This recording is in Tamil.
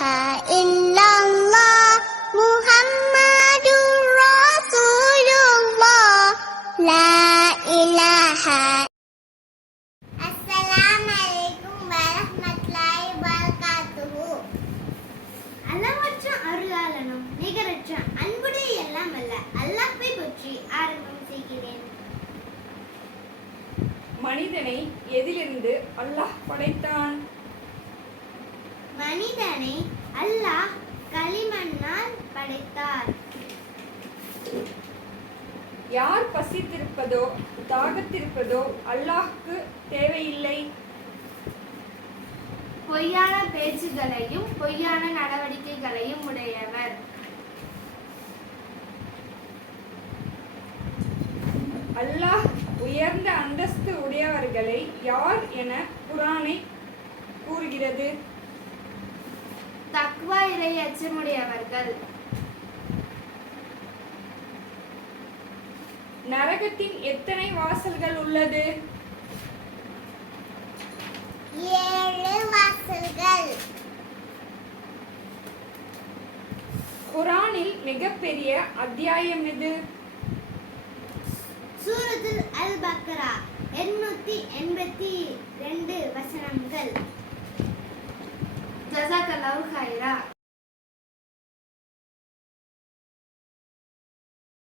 إلا الله محمد رسول الله لا إله. السلام عليكم ورحمة الله وبركاته. அளவற்ற அருளாளனும் நிகரற்ற அன்புடைய எல்லாம் அல்ல அல்லாஹ்வை பற்றி ஆரம்பம் செய்கிறேன். மனிதனை எதிலிருந்து அல்லாஹ் படைத்தான்? மனிதனை அல்லாஹ் களிமண்ணால் படைத்தார். யார் பசித்திருப்பதோ தாகத்திருப்பதோ அல்லாஹ்க்கு தேவையில்லை. பொய்யான பேச்சுகளையும் பொய்யான நடவடிக்கைகளையும் உடையவர். அல்லாஹ் உயர்ந்த அந்தஸ்து உடையவர்களை யார் என குர்ஆனை கூறுகிறது? தக்வா இறை அச்சமுடையவர்கள். நரகத்தின் எத்தனை வாசல்கள் உள்ளது? 7 வாசல்கள். குர்ஆனில் மிகப்பெரிய அத்தியாயம் எது? சூரத்துல் அல் பக்ரா 882 வசனங்கள். ஜஸாக்கல்லாஹு கைரா.